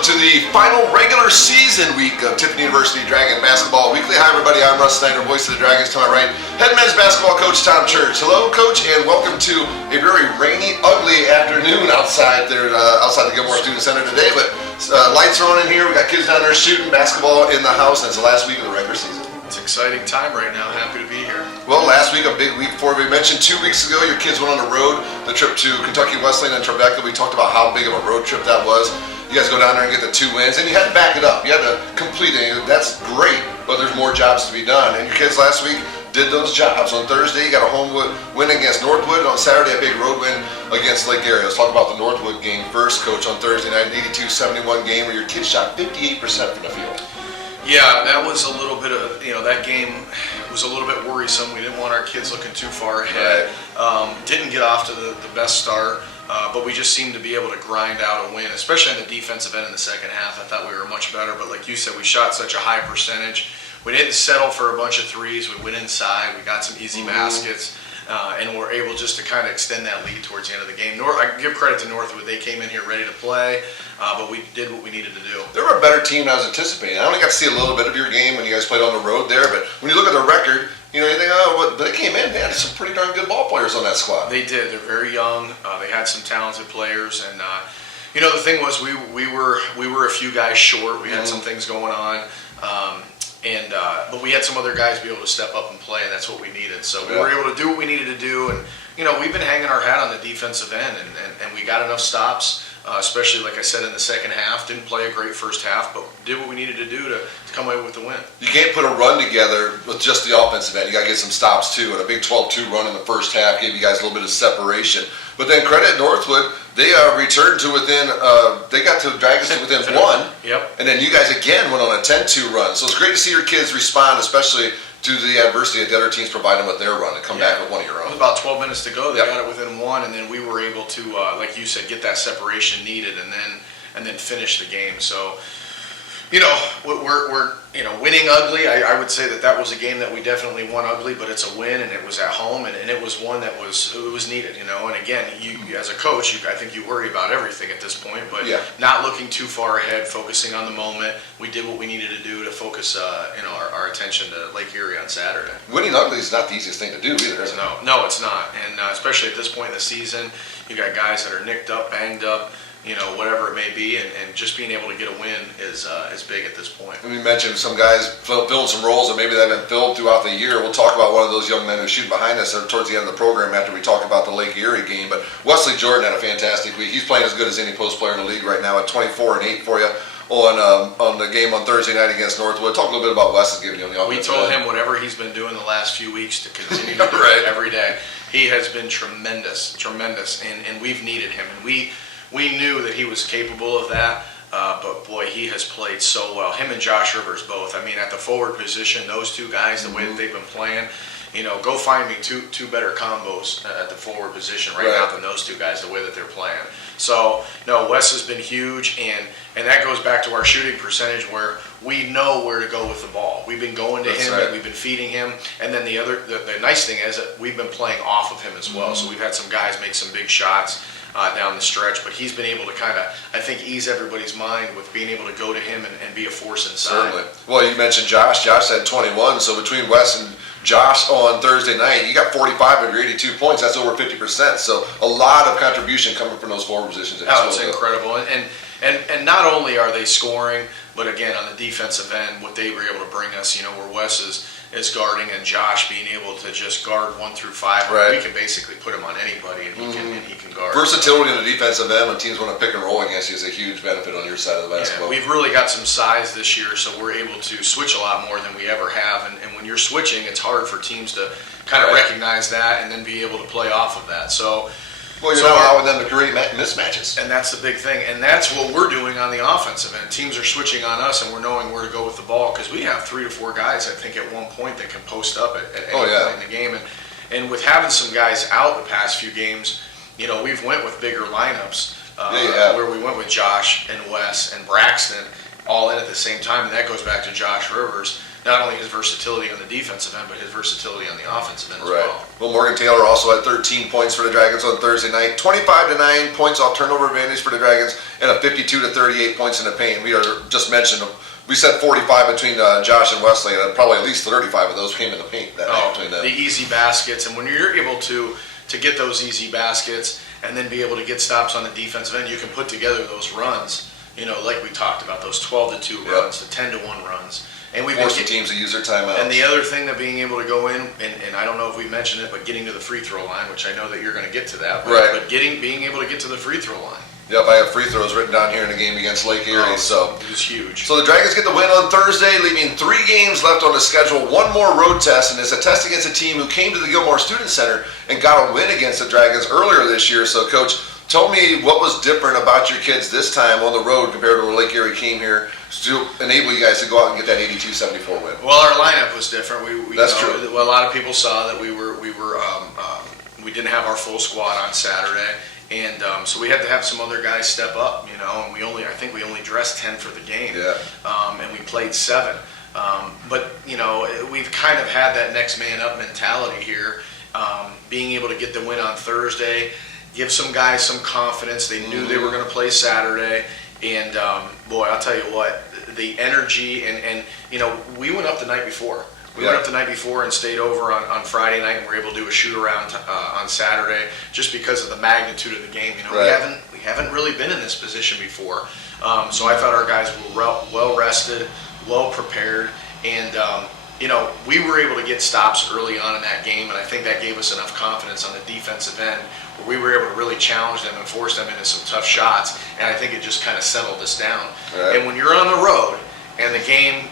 welcome to the final regular season week of Tiffin University Dragon Basketball Weekly. Hi everybody, I'm Snyder, voice of the Dragons. To my right, head men's basketball coach Tom Church. Hello coach, and welcome to a very rainy, ugly afternoon outside there, outside the Gilmore Student Center today. But lights are on in here, we got kids down there shooting basketball in the house, and it's the last week of the regular season. It's an exciting time right now. Happy to be here. Well, last week, a big week for we mentioned 2 weeks ago, your kids went on the road, the trip to Kentucky Wesleyan and Tribeca. We talked about how big of a road trip that was. You guys go down there and get the 2 wins, and you had to back it up. You had to complete it. That's great, but there's more jobs to be done. And your kids last week did those jobs. On Thursday, you got a home win against Northwood. On Saturday, a big road win against Lake Erie. Let's talk about the Northwood game first, Coach. On Thursday night, an 82-71 game where your kids shot 58% from the field. Yeah, that was a little bit of, that game was a little bit worrisome. We didn't want our kids looking too far ahead. Right. Didn't get off to the best start, but we just seemed to be able to grind out a win, especially on the defensive end in the second half. I thought we were much better, but like you said, we shot such a high percentage. We didn't settle for a bunch of threes. We went inside. We got some easy baskets. And we're able just to kind of extend that lead towards the end of the game. I give credit to Northwood. They came in here ready to play, but we did what we needed to do. They were a better team than I was anticipating. I only got to see a little bit of your game when you guys played on the road there, but when you look at the record, you think, but they came in, they had some pretty darn good ball players on that squad. They did. They're very young. They had some talented players, and the thing was we were a few guys short. We had some things going on. But we had some other guys be able to step up and play, and that's what we needed. So we were able to do what we needed to do, and we've been hanging our hat on the defensive end, and we got enough stops, especially like I said in the second half. Didn't play a great first half, but did what we needed to do to come away with the win. You can't put a run together with just the offensive end. You got to get some stops too, and a big 12-2 run in the first half gave you guys a little bit of separation. But then credit Northwood, they returned to within, they got to drag us to within one. Yep. And then you guys again went on a 10-2 run. So it's great to see your kids respond, especially to the adversity that the other teams provide them with their run and come back with one of your own. It was about 12 minutes to go. They got it within one, and then we were able to, like you said, get that separation needed, and then finish the game. So, we're winning ugly. I would say that was a game that we definitely won ugly, but it's a win, and it was at home, and it was one that was needed. And again, you as a coach, I think you worry about everything at this point, but not looking too far ahead, focusing on the moment. We did what we needed to do to focus, our attention to Lake Erie on Saturday. Winning ugly is not the easiest thing to do either, is it? No, it's not, and especially at this point in the season, you got guys that are nicked up, banged up. Whatever it may be, and just being able to get a win is big at this point. And you mentioned some guys filling some roles that maybe they've been filled throughout the year. We'll talk about one of those young men who's shooting behind us towards the end of the program after we talk about the Lake Erie game. But Wesley Jordan had a fantastic week. He's playing as good as any post player in the league right now at 24 and 8 for you on the game on Thursday night against Northwood. Talk a little bit about Wes giving you on the offense. We told him whatever he's been doing the last few weeks to continue to do it every day. He has been tremendous, and we've needed him, and we knew that he was capable of that, but boy, he has played so well. Him and Josh Rivers both. I mean, at the forward position, those two guys, the way that they've been playing, go find me two better combos at the forward position right now than those two guys, the way that they're playing. So, Wes has been huge, and that goes back to our shooting percentage where we know where to go with the ball. We've been going to him, and we've been feeding him, and then the nice thing is that we've been playing off of him as well. So we've had some guys make some big shots down the stretch, but he's been able to kind of, I think, ease everybody's mind with being able to go to him and be a force inside. Certainly. Well, you mentioned Josh. Josh had 21, so between Wes and Josh on Thursday night, you got 45 of your 82 points. That's over 50%. So a lot of contribution coming from those forward positions. It's incredible. And not only are they scoring, but again, on the defensive end, what they were able to bring us, where Wes is guarding and Josh being able to just guard 1 through 5. Right. We can basically put him on anybody, and he can guard. Versatility in the defensive end when teams want to pick and roll against you is a huge benefit on your side of the basketball. Yeah, we've really got some size this year, so we're able to switch a lot more than we ever have. And when you're switching, it's hard for teams to kind of recognize that and then be able to play off of that. So. Well, you're not allowing them to create mismatches. And that's the big thing. And that's what we're doing on the offensive end. Teams are switching on us, and we're knowing where to go with the ball because we have 3 to 4 guys, I think, at one point that can post up at any point in the game. And with having some guys out the past few games, we've went with bigger lineups where we went with Josh and Wes and Braxton all in at the same time. And that goes back to Josh Rivers. not only his versatility on the defensive end, but his versatility on the offensive end as Right. well. Well, Morgan Taylor also had 13 points for the Dragons on Thursday night, 25-9 points off turnover advantage for the Dragons, and a 52-38 points in the paint. We just mentioned, we said 45 between Josh and Wesley, and probably at least 35 of those came in the paint that night between them. The easy baskets, and when you're able to get those easy baskets and then be able to get stops on the defensive end, you can put together those runs. Like we talked about, those 12-2 runs, the 10-1 runs. And we've forcing teams to use their timeouts. And the other thing that being able to go in, and I don't know if we mentioned it, but getting to the free throw line, which I know that you're going to get to that. But being able to get to the free throw line. Yep, I have free throws written down here in the game against Lake Erie. So it was huge. So the Dragons get the win on Thursday, leaving 3 games left on the schedule. One more road test, and it's a test against a team who came to the Gilmore Student Center and got a win against the Dragons earlier this year. So, Coach, tell me what was different about your kids this time on the road compared to when Lake Erie came here to enable you guys to go out and get that 82-74 win. Well, our lineup was different. That's true. Well, a lot of people saw that we didn't have our full squad on Saturday, and so we had to have some other guys step up, and I think we only dressed 10 for the game, and we played 7. But we've kind of had that next man up mentality here, being able to get the win on Thursday. Give some guys some confidence. They knew they were going to play Saturday. And, boy, I'll tell you what, the energy and we went up the night before. We went up the night before and stayed over on Friday night and were able to do a shoot-around on Saturday just because of the magnitude of the game. We haven't really been in this position before. So I thought our guys were well-rested, well-prepared, and we were able to get stops early on in that game, and I think that gave us enough confidence on the defensive end where we were able to really challenge them and force them into some tough shots, and I think it just kind of settled us down. Right. And when you're on the road and the game,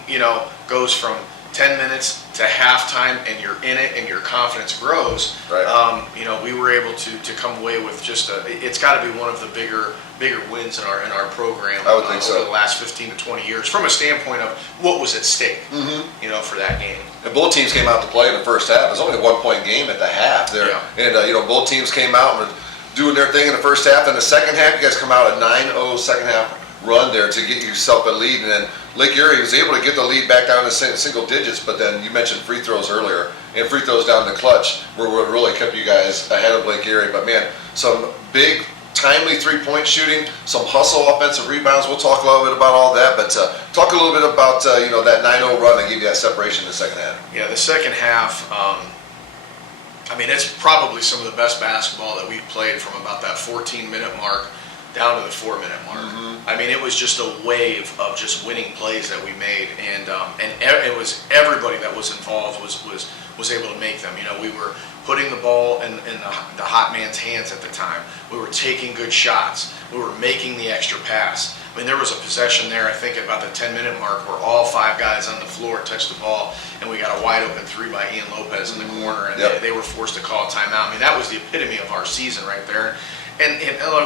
goes from 10 minutes to halftime and you're in it and your confidence grows, we were able to come away with just it's got to be one of the bigger wins in our program I would think so. over the last 15 to 20 years from a standpoint of what was at stake, for that game. And both teams came out to play in the first half. It was only a 1-point game at the half there. Yeah. And, both teams came out and were doing their thing in the first half. In the second half, you guys come out a 9-0 second half run there to get yourself a lead. And then Lake Erie was able to get the lead back down to single digits, but then you mentioned free throws earlier. And free throws down the clutch were what really kept you guys ahead of Lake Erie. But, man, some big timely 3-point shooting, some hustle offensive rebounds. We'll talk a little bit about all that, but talk a little bit about that 9-0 run that gave you that separation in the second half. Yeah, the second half, it's probably some of the best basketball that we've played from about that 14-minute mark down to the 4-minute mark. It was just a wave of just winning plays that we made, and it was everybody that was involved was able to make them. We were putting the ball in the hot man's hands at the time. We were taking good shots. We were making the extra pass. There was a possession there, I think, about the 10-minute mark where all 5 guys on the floor touched the ball, and we got a wide-open 3 by Ian Lopez in the corner, and they were forced to call a timeout. That was the epitome of our season right there. And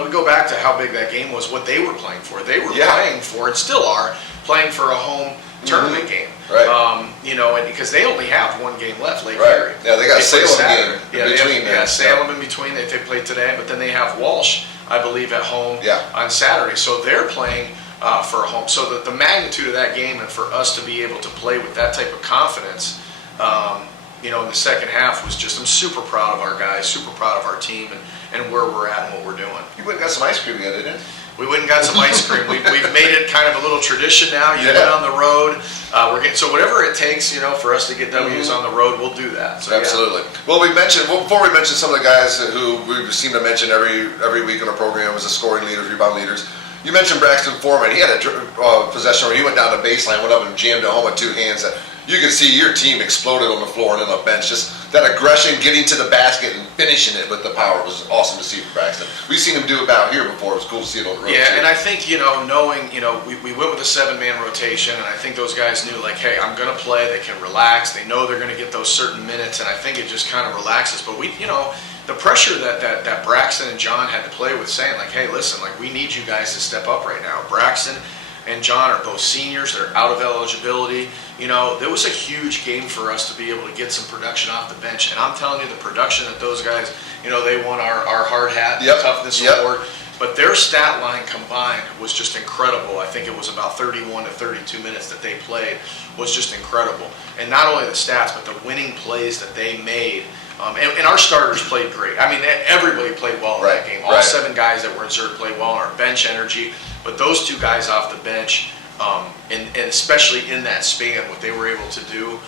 we go back to how big that game was, what they were playing for. They were playing for, and still are, playing for a home tournament game. Right. And because they only have 1 game left, Lake Erie. Yeah, they got Salem game in between. Salem in between. They played today, but then they have Walsh, I believe, at home on Saturday. So they're playing for a home. So the magnitude of that game, and for us to be able to play with that type of confidence, in the second half was just, I'm super proud of our guys, super proud of our team, and where we're at and what we're doing. You went and got some ice cream yet, didn't you? We went and got some ice cream. We've made it kind of a little tradition now. You went on the road. So whatever it takes, for us to get W's on the road, we'll do that. So, absolutely. Well, before we mention some of the guys who we seem to mention every week in our program as the scoring leaders, rebound leaders. You mentioned Braxton Foreman. He had a possession where he went down the baseline, went up and jammed it home with 2 hands. You can see your team exploded on the floor and on the bench. Just that aggression, getting to the basket and finishing it with the power was awesome to see from Braxton. We've seen him do it out here before. It was cool to see it on the road. Yeah, and I think, knowing, we went with a 7-man rotation, and I think those guys knew, like, hey, I'm going to play. They can relax. They know they're going to get those certain minutes, and I think it just kind of relaxes. But the pressure that Braxton and John had to play with, saying, like, hey, listen, like, we need you guys to step up right now. Braxton and John are both seniors. They're out of eligibility. There was a huge game for us to be able to get some production off the bench. And I'm telling you, the production that those guys, they won our hard hat, toughness award. But their stat line combined was just incredible. I think it was about 31 to 32 minutes that they played was just incredible. And not only the stats, but the winning plays that they made. And our starters played great. I mean, everybody played well in that game. All 7 guys that were inserted played well in our bench energy. But those 2 guys off the bench, and especially in that span, what they were able to do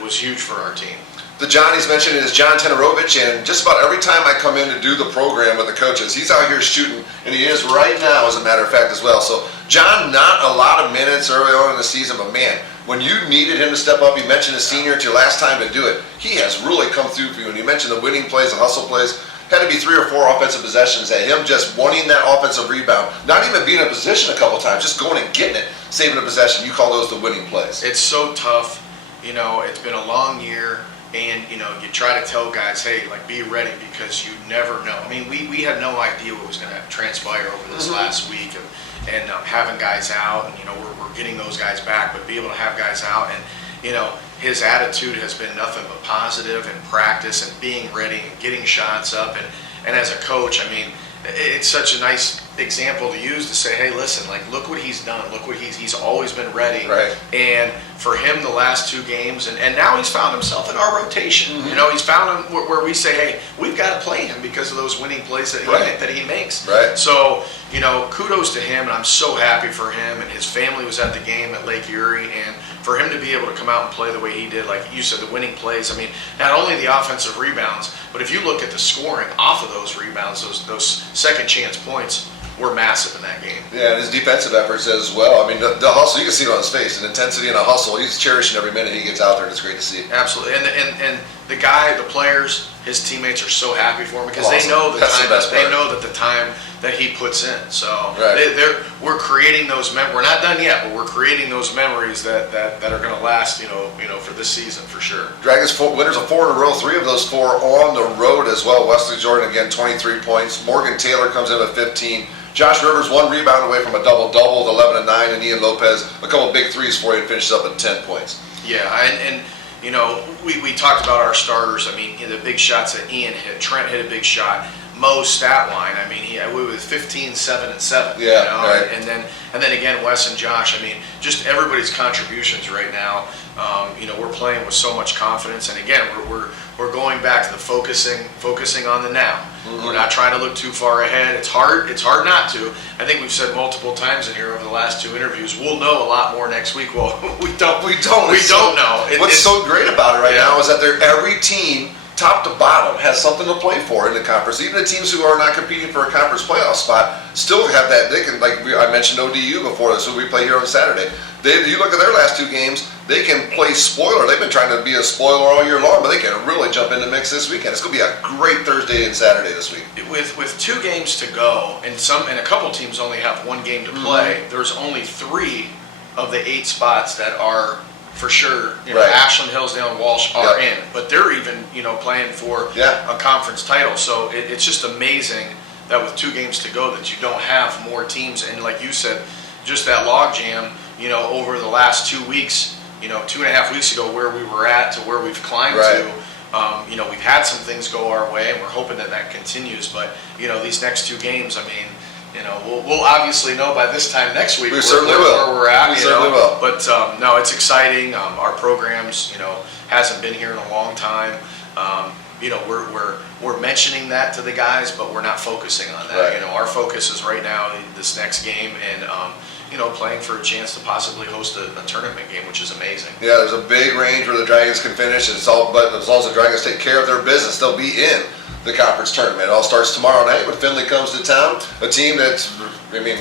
was huge for our team. The John he's mentioned is John Tenerovich, and just about every time I come in to do the program with the coaches, he's out here shooting, and he is right now, as a matter of fact, as well. So, John, not a lot of minutes early on in the season, but man, when you needed him to step up, you mentioned his senior, it's your last time to do it. He has really come through for you, and you mentioned the winning plays, the hustle plays. Had to be 3 or 4 offensive possessions at him just wanting that offensive rebound, not even being in position a couple times, just going and getting it, saving a possession. You call those the winning plays. It's so tough. You know, it's been a long year. And, you know, you try to tell guys, hey, like, be ready because you never know. I mean, we had no idea what was going to transpire over this last week and having guys out. And, you know, we're getting those guys back, but be able to have guys out. And, you know, his attitude has been nothing but positive in practice and being ready and getting shots up. And as a coach, I mean, it's such a nice example to use to say, hey, listen, like, look what he's done. Look what he's always been ready. Right. And for him, the last 2 games, and now he's found himself in our rotation. You know, he's found him where we say, hey, we've got to play him because of those winning plays that he makes. Right. So, you know, kudos to him, and I'm so happy for him. And his family was at the game at Lake Erie, and for him to be able to come out and play the way he did, like you said, the winning plays. I mean, not only the offensive rebounds, but if you look at the scoring off of those rebounds, those second chance points were massive in that game. Yeah, and his defensive efforts as well. I mean, the hustle, you can see it on his face, an intensity and a hustle. He's cherishing every minute he gets out there, and it's great to see. Absolutely. And the guy, the players, his teammates are so happy for him because Awesome. they know They know that the time that he puts in. So Right. we're creating those memories. We're not done yet, but we're creating those memories that are going to last, you know, for this season for sure. Dragons winners of 4 in a row, 3 of those 4 on the road as well. Wesley Jordan again, 23 points. Morgan Taylor comes in with 15. Josh Rivers 1 rebound away from a double-double with 11 and 9, and Ian Lopez a couple big threes for you and finishes up at 10 points. Yeah, and you know, we talked about our starters. I mean, the big shots that Ian hit. Trent hit a big shot. Mo's stat line, I mean, we was 15, 7, and 7. Yeah, you know? right. And then again, Wes and Josh. I mean, just everybody's contributions right now. You know, we're playing with so much confidence, and again, we're going back to the focusing on the now. We're not trying to look too far ahead. It's hard not to. I think we've said multiple times in here over the last 2 interviews. We'll know a lot more next week. Well, we don't know. What's so great about it right now is that every team, top to bottom, has something to play for in the conference. Even the teams who are not competing for a conference playoff spot still have that. They can, like I mentioned ODU before this, who we play here on Saturday. You look at their last 2 games, they can play spoiler. They've been trying to be a spoiler all year long, but they can really jump in the mix this weekend. It's going to be a great Thursday and Saturday this week. With 2 games to go, and a couple teams only have 1 game to play, there's only 3 of the 8 spots that are for sure, you know, Right. Ashland, Hillsdale, and Walsh are in, but they're even, you know, playing for a conference title. So it's just amazing that with 2 games to go that you don't have more teams. And like you said, just that log jam, you know, over the last 2 weeks, you know, 2.5 weeks ago, where we were at to where we've climbed to. You know, we've had some things go our way, and we're hoping that continues. But you know, these next 2 games, I mean, you know, we'll obviously know by this time next week where we're at. We certainly will. But no, it's exciting. Our programs, you know, hasn't been here in a long time. You know, we're mentioning that to the guys, but we're not focusing on that. Right. You know, our focus is right now this next game, and you know, playing for a chance to possibly host a tournament game, which is amazing. Yeah, there's a big range where the Dragons can finish. But as long as the Dragons take care of their business, they'll be in the conference tournament. It all starts tomorrow night when Finley comes to town. A team that's, I mean,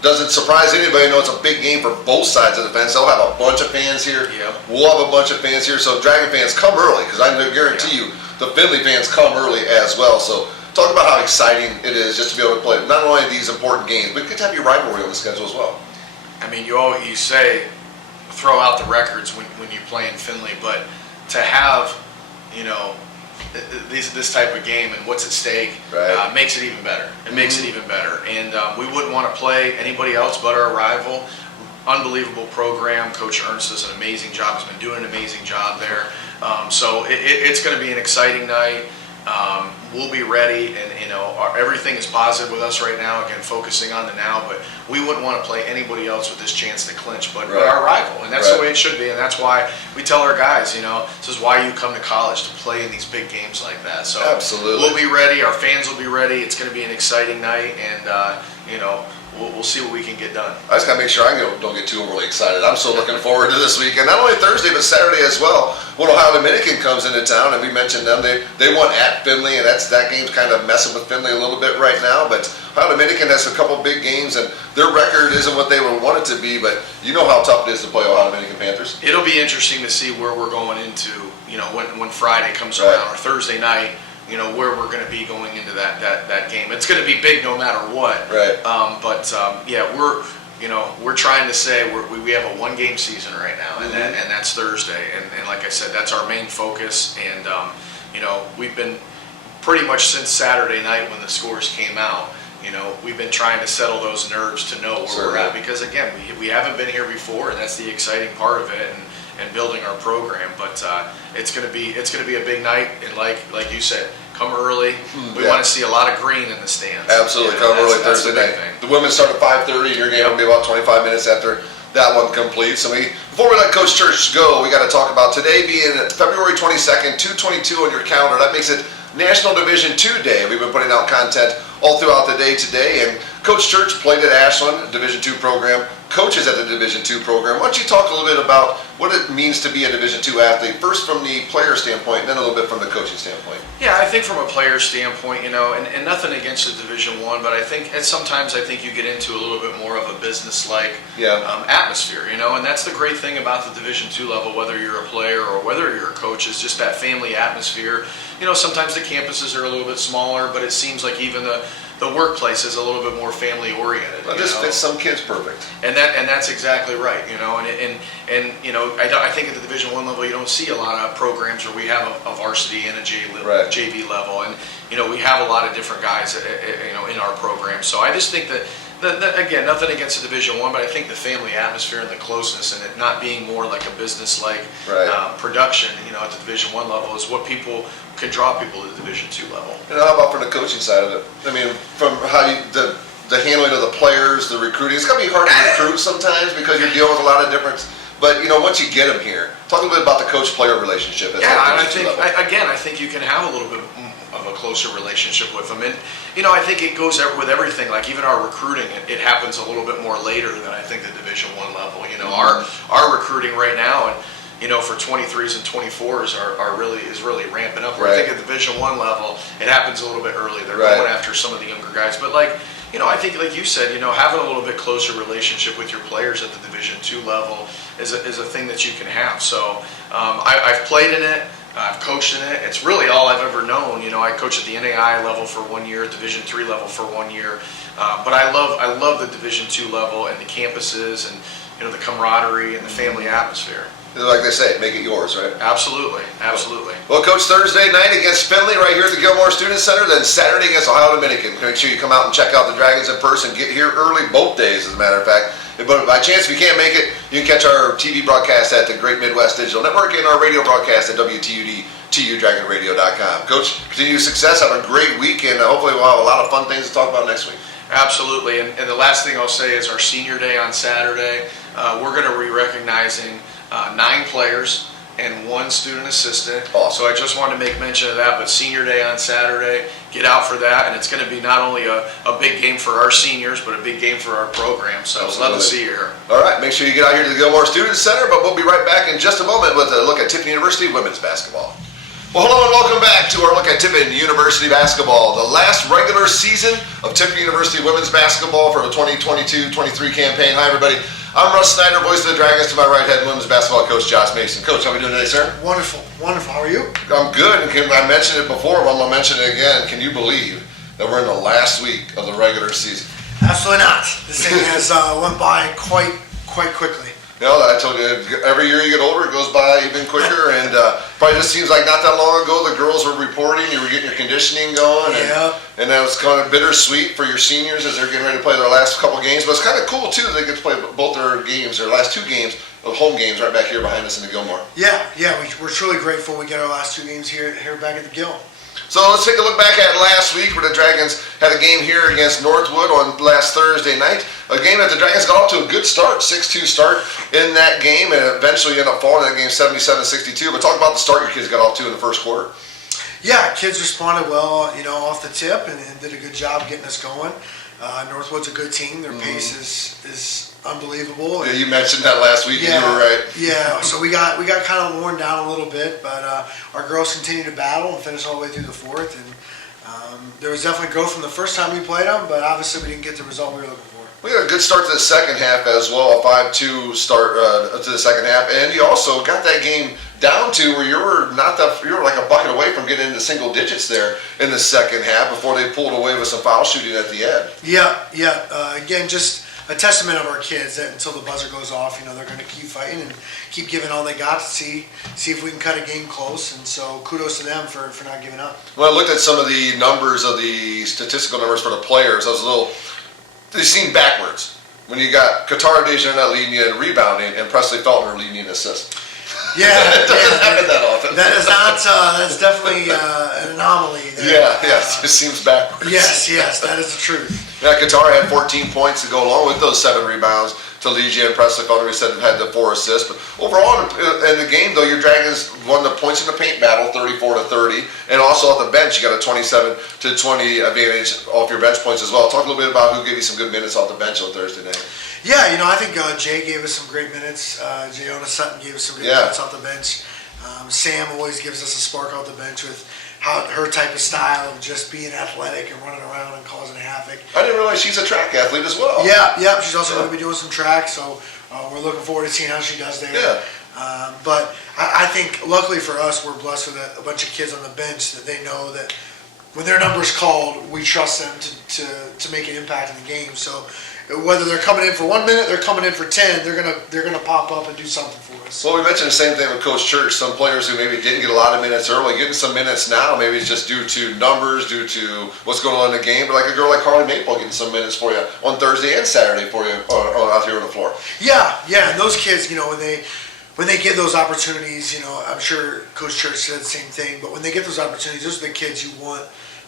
doesn't surprise anybody. Know it's a big game for both sides of the fence. They'll have a bunch of fans here. Yep. We'll have a bunch of fans here. So Dragon fans, come early, because I guarantee you the Finley fans come early as well. So talk about how exciting it is just to be able to play not only these important games, but good to have your rivalry on the schedule as well. I mean, you say throw out the records when you play in Finley, but to have, you know, this type of game and what's at stake makes it even better. It makes it even better. And we wouldn't want to play anybody else but our rival. Unbelievable program. Coach Ernst does an amazing job. He's been doing an amazing job there. So it's going to be an exciting night. we'll be ready, and everything is positive with us right now. Again, focusing on the now, but we wouldn't want to play anybody else with this chance to clinch, but our rival, and that's the way it should be, and that's why we tell our guys, this is why you come to college, to play in these big games like that. So absolutely, we'll be ready. Our fans will be ready. It's going to be an exciting night, and we'll see what we can get done. I just got to make sure I don't get too overly excited. I'm still looking forward to this weekend. Not only Thursday, but Saturday as well. When Ohio Dominican comes into town, and we mentioned them, they won at Findlay, and that game's kind of messing with Findlay a little bit right now. But Ohio Dominican has a couple big games, and their record isn't what they would want it to be. But you know how tough it is to play Ohio Dominican Panthers. It'll be interesting to see where we're going into, when Friday comes around, or Thursday night. Where we're going to be going into that game. It's going to be big no matter what. Right. We're trying to say we have a 1-game season right now, and that's Thursday. And like I said, that's our main focus. And we've been pretty much since Saturday night when the scores came out. We've been trying to settle those nerves to know where we're at, because again, we haven't been here before, and that's the exciting part of it. And building our program, but it's going to be a big night, and like you said, come early. We want to see a lot of green in the stands. Absolutely, come early Thursday night. The women start at 5:30, and your game will be about 25 minutes after that one completes. So before we let Coach Church go, we got to talk about today being February 22nd, 2/22 on your calendar. That makes it National Division II Day. We've been putting out content all throughout the day today, and Coach Church played at Ashland, Division II program, coaches at the Division II program. Why don't you talk a little bit about what it means to be a Division II athlete, first from the player standpoint, and then a little bit from the coaching standpoint? Yeah, I think from a player standpoint, and nothing against the Division I, but I think sometimes you get into a little bit more of a business-like atmosphere, and that's the great thing about the Division II level, whether you're a player or whether you're a coach, is just that family atmosphere. Sometimes the campuses are a little bit smaller, but it seems like even the workplace is a little bit more family oriented. Well, this fits some kids perfect. And that's exactly right. I think at the Division I level you don't see a lot of programs where we have a varsity and a JV level, and we have a lot of different guys in our program. So I just think that again, nothing against the Division I, but I think the family atmosphere and the closeness and it not being more like a business-like production, at the Division I level is what can draw people to the Division II level. And how about from the coaching side of it? From how the handling of the players, the recruiting. It's going to be hard to recruit sometimes because you're dealing with a lot of different. But once you get them here, talk a little bit about the coach-player relationship. And I think you can have a little bit of a closer relationship with them, and I think it goes with everything. Like even our recruiting, it happens a little bit more later than I think the Division I level. Our recruiting right now, and for 23s and 24s is really ramping up. Where I think at the Division I level, it happens a little bit early. They're going after some of the younger guys, but I think like you said, having a little bit closer relationship with your players at the Division II level is a thing that you can have. So I've played in it. I've coached in it. It's really all I've ever known. I coached at the NAI level for 1 year, Division III level for 1 year. But I love the Division II level and the campuses and the camaraderie and the family atmosphere. Like they say, make it yours, right? Absolutely. Well, Coach, Thursday night against Findlay right here at the Gilmore Student Center, then Saturday against Ohio Dominican. Make sure you come out and check out the Dragons in person. Get here early both days, as a matter of fact. But by chance, if you can't make it, you can catch our TV broadcast at the Great Midwest Digital Network and our radio broadcast at WTUD-TUDragonradio.com. Coach, continued success. Have a great week, and hopefully we'll have a lot of fun things to talk about next week. Absolutely. And the last thing I'll say is our senior day on Saturday, we're going to be recognizing 9 players and 1 student assistant. Awesome. So I just wanted to make mention of that, but senior day on Saturday, get out for that, and it's going to be not only a big game for our seniors, but a big game for our program, so I'd love to see you here. All right, make sure you get out here to the Gilmore Student Center, but we'll be right back in just a moment with a look at Tiffin University women's basketball. Well, hello and welcome back to our look at Tiffin University basketball, the last regular season of Tiffin University women's basketball for the 2022-23 campaign. Hi, everybody. I'm Russ Snyder, voice of the Dragons. To my right, head women's basketball coach Josh Mason. Coach, how are we doing today, sir? Wonderful. How are you? I'm good. And I mentioned it before, but I'm going to mention it again. Can you believe that we're in the last week of the regular season? Absolutely not. This thing has went by quite quickly. I told you, every year you get older, it goes by even quicker, and probably just seems like not that long ago the girls were reporting, you were getting your conditioning going, and that was kind of bittersweet for your seniors as they're getting ready to play their last couple games, but it's kind of cool too, they get to play both their games, their last 2 games, the home games right back here behind us in the Gilmore. Yeah, we're truly grateful we get our last 2 games here back at the Gill. So let's take a look back at last week where the Dragons had a game here against Northwood on last Thursday night. A game that the Dragons got off to a good start, 6-2 start in that game, and eventually ended up falling in that game 77-62. But talk about the start your kids got off to in the first quarter. Yeah, kids responded well, off the tip and did a good job getting us going. Northwood's a good team. Their pace is unbelievable. Yeah, you mentioned that last week, yeah, and you were right. Yeah, so we got kind of worn down a little bit, but our girls continued to battle and finish all the way through the fourth. And there was definitely growth from the first time we played them, but obviously we didn't get the result we were looking for. We got a good start to the second half as well, a 5-2 start to the second half, and you also got that game down to where you were like a bucket away from getting into single digits there in the second half before they pulled away with some foul shooting at the end. Yeah. Again, just a testament of our kids that until the buzzer goes off, they're going to keep fighting and keep giving all they got to see if we can cut a game close. And so kudos to them for not giving up. When I looked at some of the numbers of the statistical numbers for the players, they seem backwards. When you got Qatar Dejanette leading you in rebounding and Presley Feltner leading you in assists. Yeah, it doesn't happen that often. That is not. That's definitely an anomaly. There. It seems backwards. Yes, that is the truth. Yeah, Qatar had 14 points to go along with those 7 rebounds to lead you, and Presley Feltner, we said, had the 4 assists. But overall, in the game, though, your Dragons won the points in the paint battle, 34-30, and also at the bench, you got a 27-20 advantage off your bench points as well. Talk a little bit about who gave you some good minutes off the bench on Thursday night. Yeah, I think Jay gave us some great minutes. Jayona Sutton gave us some good minutes off the bench. Sam always gives us a spark off the bench with her type of style of just being athletic and running around and causing havoc. I didn't realize she's a track athlete as well. Yeah. She's also going to be doing some track, so we're looking forward to seeing how she does there. Yeah. But I think, luckily for us, we're blessed with a bunch of kids on the bench that they know that when their number's called, we trust them to make an impact in the game. So whether they're coming in for 1 minute, they're coming in for 10, they're gonna pop up and do something for us. Well, we mentioned the same thing with Coach Church. Some players who maybe didn't get a lot of minutes early, getting some minutes now. Maybe it's just due to numbers, due to what's going on in the game. But like a girl like Carly Maple getting some minutes for you on Thursday and Saturday for you out here on the floor. Yeah, and those kids, when they get those opportunities, I'm sure Coach Church said the same thing. But when they get those opportunities, those are the kids you want.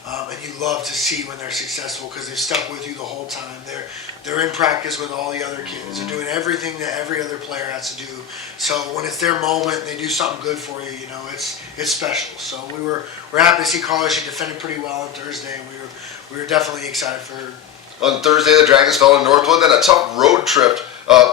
And you love to see when they're successful because they've stuck with you the whole time. They're in practice with all the other kids. They're doing everything that every other player has to do. So when it's their moment and they do something good for you, it's special. So we're happy to see Carla. She defended pretty well on Thursday, and we were definitely excited for her. On Thursday, the Dragons fell in Northwood, then a tough road trip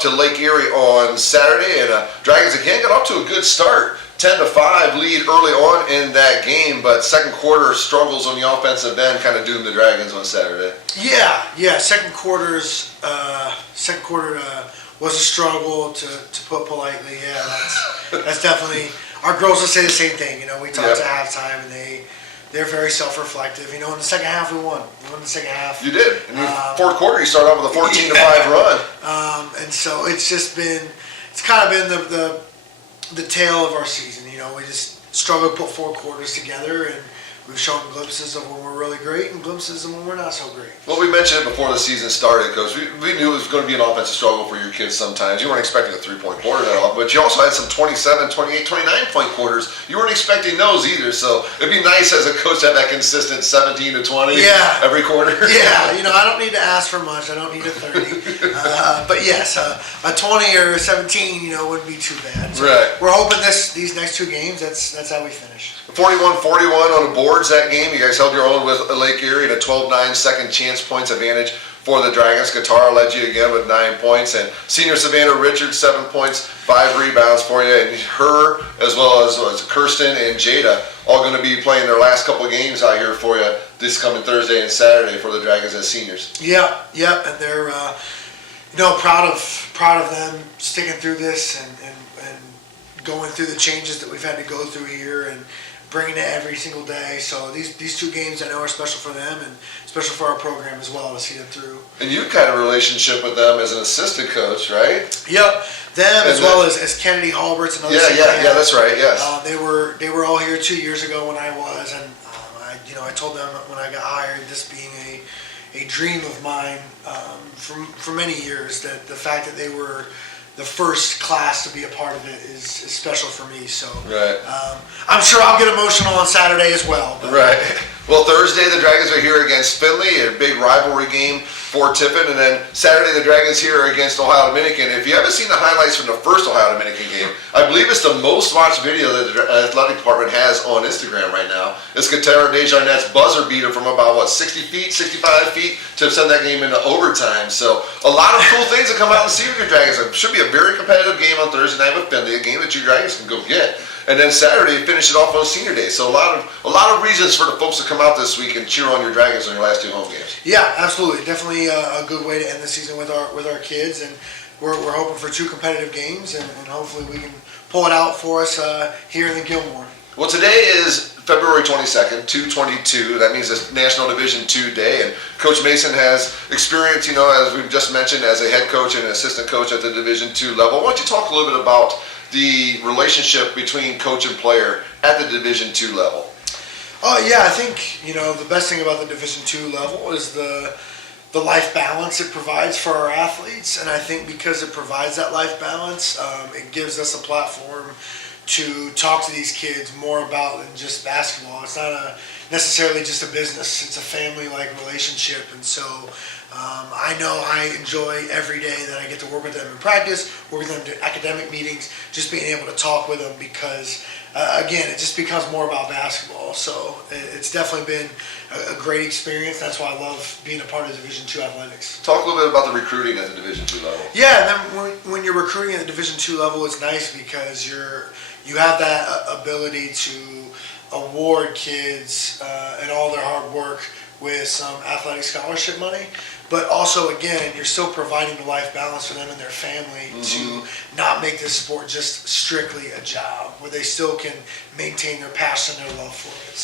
to Lake Erie on Saturday, and Dragons again got off to a good start. 10-5 lead early on in that game, but second quarter struggles on the offensive end kind of doomed the Dragons on Saturday. Yeah. Second quarter was a struggle to put politely. Yeah, that's definitely. Our girls will say the same thing. We talked at halftime, and they're very self-reflective. In the second half we won. We won the second half. You did. In the fourth quarter, you started off with a 14-5 run. And so it's kind of been the tale of our season. We just struggle to put 4 quarters together, and we've shown glimpses of when we're really great and glimpses of when we're not so great. Well, we mentioned it before the season started, Coach. We knew it was going to be an offensive struggle for your kids sometimes. You weren't expecting a 3-point quarter that often, but you also had some 27, 28, 29-point quarters. You weren't expecting those either, so it'd be nice as a coach to have that consistent 17 to 20 every quarter. Yeah, I don't need to ask for much. I don't need a 30. But yes, a 20 or a 17, wouldn't be too bad. So right. We're hoping these next 2 games, that's how we finish. 41-41 on the boards that game. You guys held your own with Lake Erie at a 12-9 second chance points advantage for the Dragons. Qatar led you again with 9 points, and senior Savannah Richards 7 points, 5 rebounds for you, and her as well as Kirsten and Jada all going to be playing their last couple of games out here for you this coming Thursday and Saturday for the Dragons as seniors. Yeah, and they're proud of them sticking through this and going through the changes that we've had to go through here and bringing it every single day. So these 2 games I know are special for them and special for our program as well to see them through. And you've had a relationship with them as an assistant coach, right? Yep, them as well as Kennedy Halberts and others. Yeah, that's right. Yes. They were all here 2 years ago when I was, and I told them when I got hired, this being a dream of mine for many years, that the fact that they were the first class to be a part of it is special for me. So Right. I'm sure I'll get emotional on Saturday as well. But. Right. Well, Thursday the Dragons are here against Findlay, a big rivalry game for Tiffin, and then Saturday the Dragons here are against Ohio Dominican. If you haven't seen the highlights from the first Ohio Dominican game, I believe it's the most watched video that the athletic department has on Instagram right now. It's Katara Desjardins' buzzer beater from about 60 feet, 65 feet to send that game into overtime. So a lot of cool things to come out and see with your Dragons. It should be a very competitive game on Thursday night with Findlay, a game that your Dragons can go get. And then Saturday, finish it off on Senior Day. So a lot of reasons for the folks to come out this week and cheer on your Dragons on your last two home games. Yeah, absolutely. Definitely a good way to end the season with our kids, and we're hoping for two competitive games, and hopefully we can pull it out for us here in the Gilmore. Well, today is February 22nd, 2/22. That means it's National Division II Day, and Coach Mason has experience, as we've just mentioned, as a head coach and an assistant coach at the Division II level. Why don't you talk a little bit about the relationship between coach and player at the Division II level? Oh yeah, I think the best thing about the Division II level is the life balance it provides for our athletes, and I think because it provides that life balance, it gives us a platform to talk to these kids more about than just basketball. It's not necessarily just a business; it's a family-like relationship, and so. I know I enjoy every day that I get to work with them in practice, work with them in academic meetings, just being able to talk with them because, again, it just becomes more about basketball. So it's definitely been a great experience. That's why I love being a part of Division II athletics. Talk a little bit about the recruiting at the Division II level. Yeah, and then when you're recruiting at the Division II level, it's nice because you have that ability to award kids and all their hard work with some athletic scholarship money. But also, again, you're still providing the life balance for them and their family to not make this sport just strictly a job, where they still can maintain their passion and their love for it.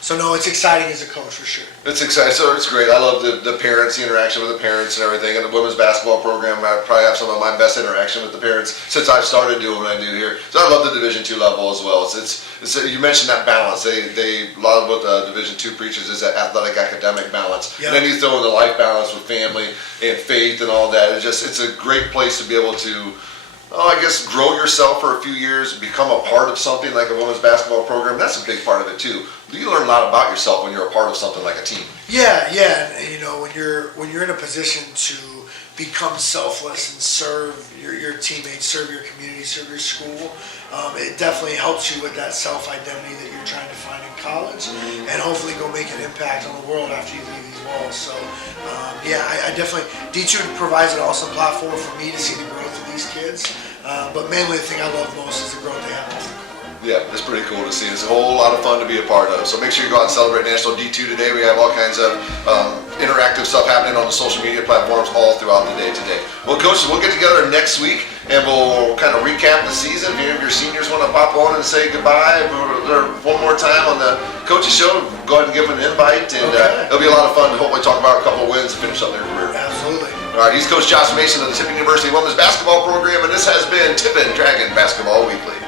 So no, it's exciting as a coach for sure. It's exciting. So it's great. I love the parents, the interaction with the parents and everything. And the women's basketball program, I probably have some of my best interaction with the parents since I've started doing what I do here. So I love the Division II level as well. It's you mentioned that balance. They a lot of what the Division II preaches is that athletic academic balance. Yep. And then you throw in the life balance with family and faith and all that. It's a great place to be able to, grow yourself for a few years, become a part of something like a women's basketball program. That's a big part of it too. You learn a lot about yourself when you're a part of something like a team. Yeah, and when you're in a position to become selfless and serve your teammates, serve your community, serve your school, it definitely helps you with that self-identity that you're trying to find in college, and hopefully go make an impact on the world after you leave these walls. So, I definitely, D2 provides an awesome platform for me to see the growth of these kids, but mainly the thing I love most is the growth they have off the court. Yeah, it's pretty cool to see. It's a whole lot of fun to be a part of. So make sure you go out and celebrate National D2 today. We have all kinds of interactive stuff happening on the social media platforms all throughout the day today. Well, Coach, we'll get together next week and we'll kind of recap the season. If any of your seniors want to pop on and say goodbye one more time on the Coaches Show, go ahead and give them an invite. And it'll be a lot of fun to hopefully talk about a couple of wins and finish up their career. Absolutely. All right, he's Coach Josh Mason of the Tiffin University Women's Basketball Program, and this has been Tiffin Dragon Basketball Weekly.